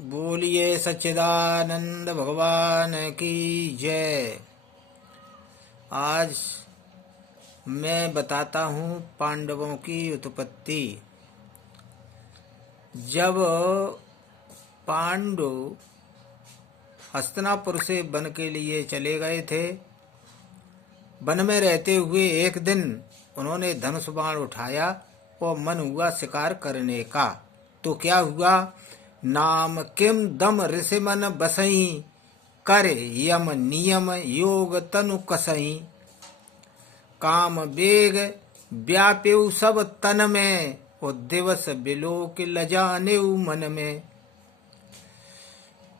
बोलिए सच्चिदानंद भगवान की जय। आज मैं बताता हूँ पांडवों की उत्पत्ति। जब पांडु हस्तिनापुर से वन के लिए चले गए थे, वन में रहते हुए एक दिन उन्होंने धनुष बाण उठाया और मन हुआ शिकार करने का। तो क्या हुआ, नाम किम दम ऋषि मन बसई, कर यम नियम योग तनु कसई। काम वेग व्याप्यु सब तन में, और दिवस बिलोक लजानेउ मन में।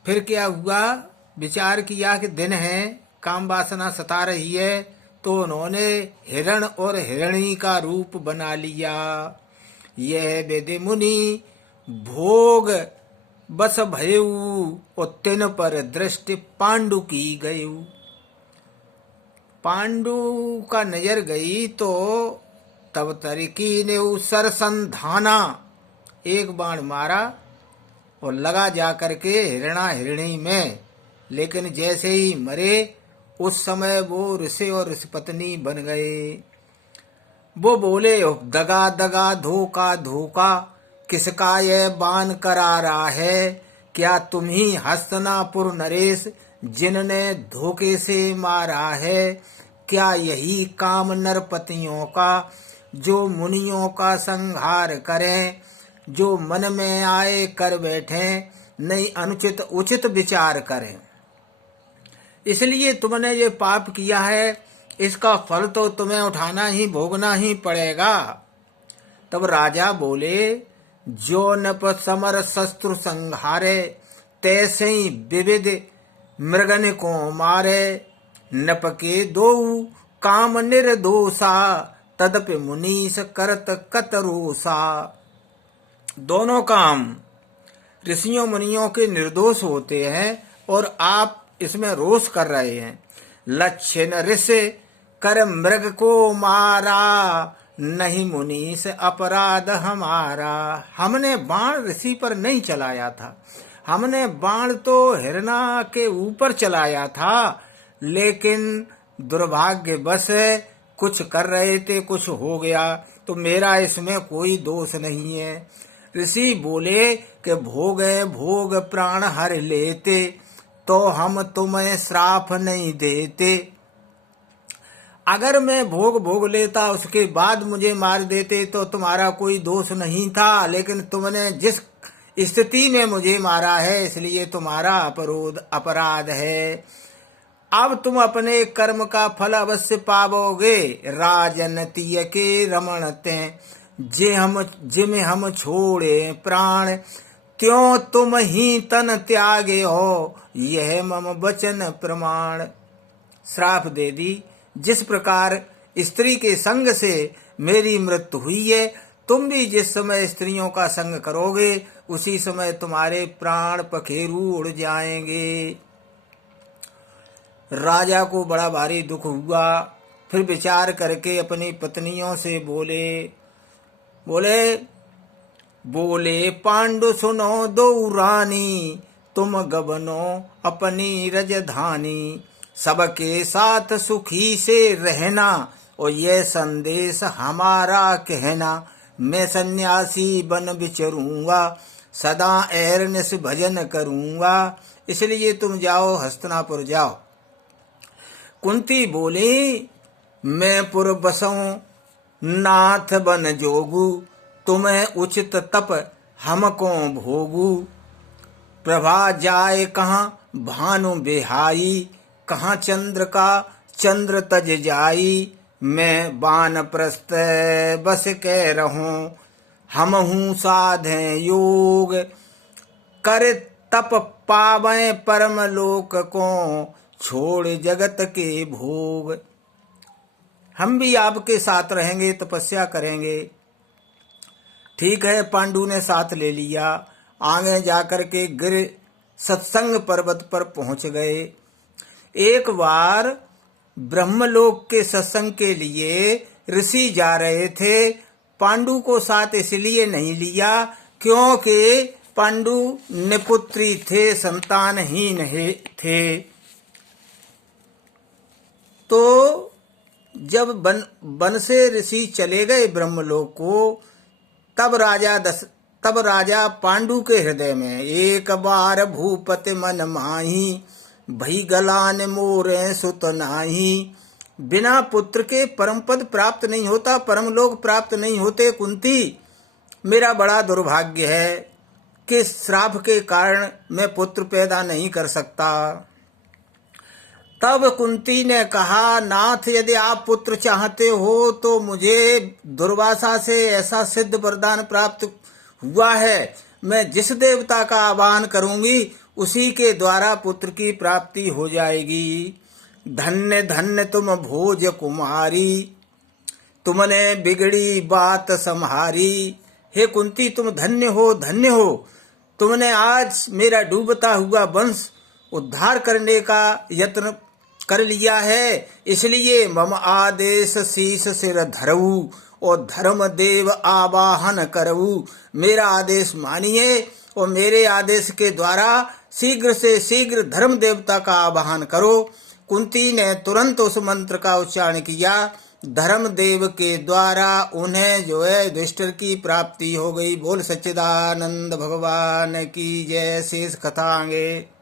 फिर क्या हुआ, विचार किया कि दिन है, काम वासना सता रही है, तो उन्होंने हिरण और हिरणी का रूप बना लिया। यह वेद मुनि भोग बस भयऊ, और तिन पर दृष्टि पांडु की गयु। पांडु का नजर गई तो तब तरीकी ने सरसंधाना, एक बाण मारा और लगा जा करके हिरणा हिरणी में। लेकिन जैसे ही मरे उस समय वो ऋषि और ऋषि पत्नी बन गए। वो बोले, दगा दगा धोखा धोखा, किसका ये बाण करा रहा है? क्या तुम ही हस्तिनापुर नरेश जिनने धोखे से मारा है? क्या यही काम नरपतियों का, जो मुनियों का संहार करें, जो मन में आए कर बैठे, नहीं अनुचित उचित विचार करें। इसलिए तुमने ये पाप किया है, इसका फल तो तुम्हें उठाना ही भोगना ही पड़ेगा। तब राजा बोले, जो नप समर शस्त्र संहारे, तैसे ही विविध मृगन को मारे। नप के दो काम निर्दोषा, तदपि मुनीस करत कतरोसा। दोनों काम ऋषियों मुनियों के निर्दोष होते हैं और आप इसमें रोष कर रहे हैं। लक्षण ऋषि कर मृग को मारा, नहीं मुनीस अपराध हमारा। हमने बाण ऋषि पर नहीं चलाया था, हमने बाण तो हिरणा के ऊपर चलाया था, लेकिन दुर्भाग्यवश कुछ कर रहे थे, कुछ हो गया, तो मेरा इसमें कोई दोष नहीं है। ऋषि बोले कि भोगे भोग प्राण हर लेते, तो हम तुम्हें श्राप नहीं देते। अगर मैं भोग भोग लेता, उसके बाद मुझे मार देते, तो तुम्हारा कोई दोष नहीं था। लेकिन तुमने जिस स्थिति में मुझे मारा है, इसलिए तुम्हारा अपराध है। अब तुम अपने कर्म का फल अवश्य पाओगे। राजनतीय के रमण ते, जिम हम छोड़े प्राण, त्यों तुम ही तन त्यागे हो, यह मम वचन प्रमाण। श्राप दे दी, जिस प्रकार स्त्री के संग से मेरी मृत्यु हुई है, तुम भी जिस समय स्त्रियों का संग करोगे, उसी समय तुम्हारे प्राण पखेरु उड़ जाएंगे। राजा को बड़ा भारी दुख हुआ। फिर विचार करके अपनी पत्नियों से बोले पांडु सुनो दो रानी, तुम गबनो अपनी रजधानी। सबके साथ सुखी से रहना, और ये संदेश हमारा कहना। मैं सन्यासी बन विचरूंगा, सदा ऐरनिस भजन करूंगा। इसलिए तुम जाओ, हस्तिनापुर जाओ। कुंती बोली, मैं पुर बसऊं नाथ बन जोगू, तुम्हें उचित तप हमको भोगू। प्रभा जाए कहाँ भानु बिहाई, कहाँ चंद्र का चंद्र तज जाई। मैं वानप्रस्थ बस कह रहूं, हम हूँ साधे योग, कर तप पावे परम लोक को, छोड़ जगत के भोग। हम भी आपके साथ रहेंगे, तपस्या करेंगे। ठीक है, पांडु ने साथ ले लिया। आगे जाकर के गिर सत्संग पर्वत पर पहुंच गए। एक बार ब्रह्मलोक के सत्संग के लिए ऋषि जा रहे थे। पांडु को साथ इसलिए नहीं लिया क्योंकि पांडु निपुत्री थे, संतानहीन थे। तो जब वन से ऋषि चले गए ब्रह्मलोक को, तब राजा पांडु के हृदय में एक बार भूपति मन माही, भई गलान मोरे सुत नाही। बिना पुत्र के परम पद प्राप्त नहीं होता, परम लोक प्राप्त नहीं होते। कुंती, मेरा बड़ा दुर्भाग्य है कि श्राप के कारण मैं पुत्र पैदा नहीं कर सकता। तब कुंती ने कहा, नाथ यदि आप पुत्र चाहते हो तो मुझे दुर्वासा से ऐसा सिद्ध वरदान प्राप्त हुआ है, मैं जिस देवता का आह्वान करूंगी उसी के द्वारा पुत्र की प्राप्ति हो जाएगी। धन्य धन्य तुम भोज कुमारी, तुमने बिगड़ी बात संहारी। हे कुंती, तुम धन्य हो, धन्य हो। तुमने आज मेरा डूबता हुआ वंश उद्धार करने का यत्न कर लिया है, इसलिए मम आदेश शीश सिर धरऊ और धर्म देव आवाहन करऊ। मेरा आदेश मानिए और मेरे आदेश के द्वारा शीघ्र से शीघ्र धर्म देवता का आवाहन करो। कुंती ने तुरंत उस मंत्र का उच्चारण किया। धर्म देव के द्वारा उन्हें जो है युधिष्ठिर की प्राप्ति हो गई। बोल सच्चिदानंद भगवान की जय। शेष कथा आगे।